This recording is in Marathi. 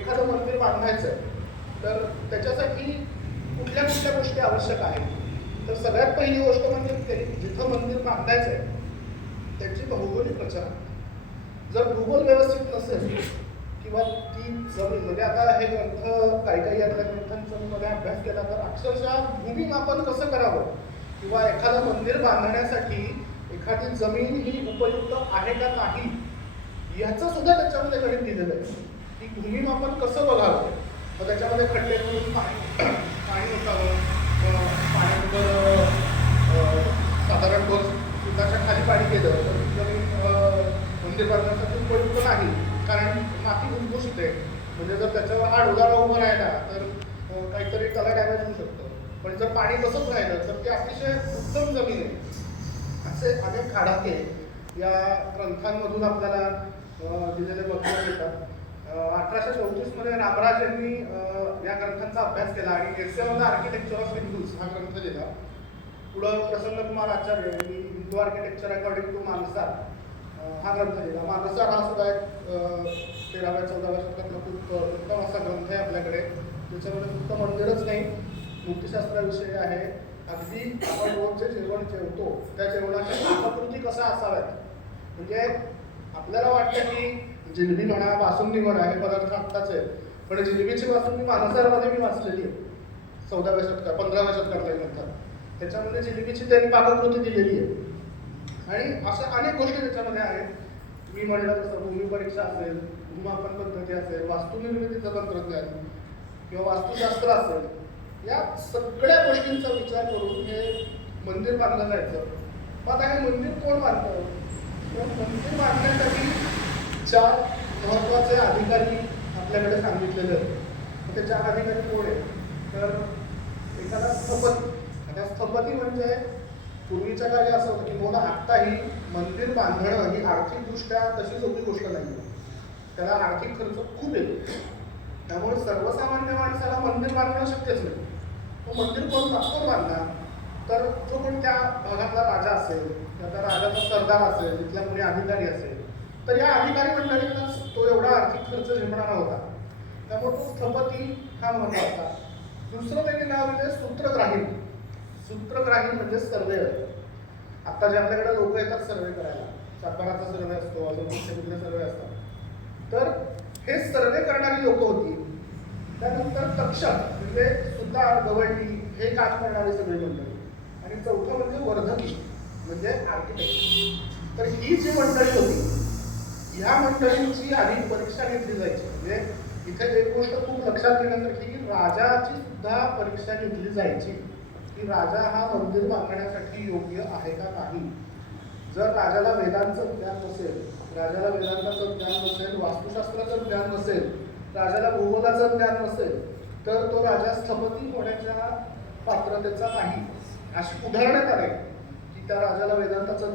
एखादं मंदिर बांधायचं आहे तर त्याच्यासाठी कुठल्या कुठल्या गोष्टी आवश्यक आहेत? तर सगळ्यात पहिली गोष्ट म्हणजे ते जिथं मंदिर बांधायचं आहे त्याची भौगोलिक रचना. जर भूगोल व्यवस्थित नसेल किंवा ती जमीन म्हणजे आता हे ग्रंथ काही काही यातल्या ग्रंथांचा मध्ये अभ्यास केला तर अक्षरशः भूमिमापन कसं करावं? किंवा एखादं मंदिर बांधण्यासाठी एखादी जमीन ही उपयुक्त आहे का नाही याचं सुद्धा त्याच्यामध्ये गणित दिलेलं आहे. ती की भूमिमापन कसं बघावं? मग त्याच्यामध्ये खड्डे करून पाणी पाणी उठावं. पाण्याबरोबर साधारण दोन फुटाच्या खाली पाणी केलं तर ती मंदिर बांधण्यासाठी उपयुक्त नाही. कारण माती भुसभुशीत आहे. म्हणजे जर त्याच्यावर आड उदारा उभं राहिला तर काहीतरी त्याला डॅमेज होऊ शकतं. पण जर पाणी तसंच राहिलं तर ते अतिशय उत्तम जमीन आहे. असे अनेक खाडाके या ग्रंथांमधून आपल्याला दिलेले बघण्यात येतात. अठराशे चौतीसमध्ये रामराज यांनी या ग्रंथांचा अभ्यास केला आणि essay on the architecture of Hindus हा ग्रंथ लिहिला. पुढं प्रसन्न कुमार आचार्य यांनी Hindu architecture according to Manasara हा ग्रंथ लिहिला. मानसार हा सुद्धा एक तेराव्या चौदाव्या शतकातला खूप उत्तम असा ग्रंथ आहे आपल्याकडे. त्याच्यामध्ये फक्त मंदिरच नाही मूर्तीशास्त्राविषयी आहे. अगदी आपण रोज जे जेवण जेवतो त्या जेवणाच्या आकृती कसा असाव्यात? म्हणजे आपल्याला वाटतं की जिलबी म्हणा बासुंदी म्हणा हे पदार्थ आत्ताच आहे पण जिलबीची बासुंदी मानसारमध्ये मी वाचलेली आहे. चौदाव्या शतकात पंधराव्या शतकातल्या ग्रंथात त्याच्यामध्ये जिलबीची त्यांनी पाककृती दिलेली आहे. आणि अशा अनेक गोष्टी त्याच्यामध्ये आहेत. मी म्हणलं तसं भूमी परीक्षा असेल भूमापन पद्धती असेल वास्तुनिर्मितीचं तंत्रज्ञान किंवा वास्तुशास्त्र असेल या सगळ्या गोष्टींचा विचार करून हे मंदिर बांधलं जायचं. मग आता हे मंदिर कोण बांधतं? तर मंदिर बांधण्यासाठी चार महत्त्वाचे अधिकारी आपल्याकडे सांगितलेले आहेत ते चार अधिकारी कोण आहेत? तर एखादा स्थपती. आता स्थपती म्हणजे पूर्वीच्या काळी असं होतं की मोठा आत्ताही मंदिर बांधणं ही आर्थिकदृष्ट्या तशी सोपी गोष्ट नाही त्याला आर्थिक खर्च खूप येतो. त्यामुळे सर्वसामान्य माणसाला मंदिर बांधणं शक्यच नाही. तो मंदिर कोण कोण बांधणार? तर जो पण त्या भागातला राजा असेल त्याचा त्या राजाचा सरदार असेल तिथल्या कोणी अधिकारी असेल. तर या अधिकारी मंडळीतच तो एवढा आर्थिक खर्च झेपणारा होता. त्यामुळे तो स्थपती हा महत्त्वाचा दुसरं त्यांनी नाव म्हणजे सूत्रग्राही. सूत्रग्राही म्हणजे सर्वेअर. आता जे आपल्याकडे लोक येतात सर्वे करायला. सातबाराचा सर्वे असतो अजून कुठले सर्वे असतात. तर हे सर्वे करणारी लोक होती. त्यानंतर तक्षक म्हणजे सुद्धा गवळणी हे काम करणारे सगळे मंडळी. आणि चौथं म्हणजे वर्धकी म्हणजे आर्किटेक्ट. तर ही जी मंडळी होती ह्या मंडळींची आधी परीक्षा घेतली जायची. म्हणजे इथे एक गोष्ट खूप लक्षात घेण्यासाठी की राजाची सुद्धा परीक्षा घेतली जायची. की राजा हा मंदिर बांधण्यासाठी योग्य आहे का नाही? जर राजाला वेदांचं ज्ञान नसेल राजाला वेदांताचं ज्ञान नसेल वास्तुशास्त्राचं ज्ञान नसेल राजाला भूगोलाचं ज्ञान नसेल तर तो राजा स्थपती होण्याच्या पात्रतेचा नाही. अशी उदाहरणं करायची की त्या राजाला वेदांताचं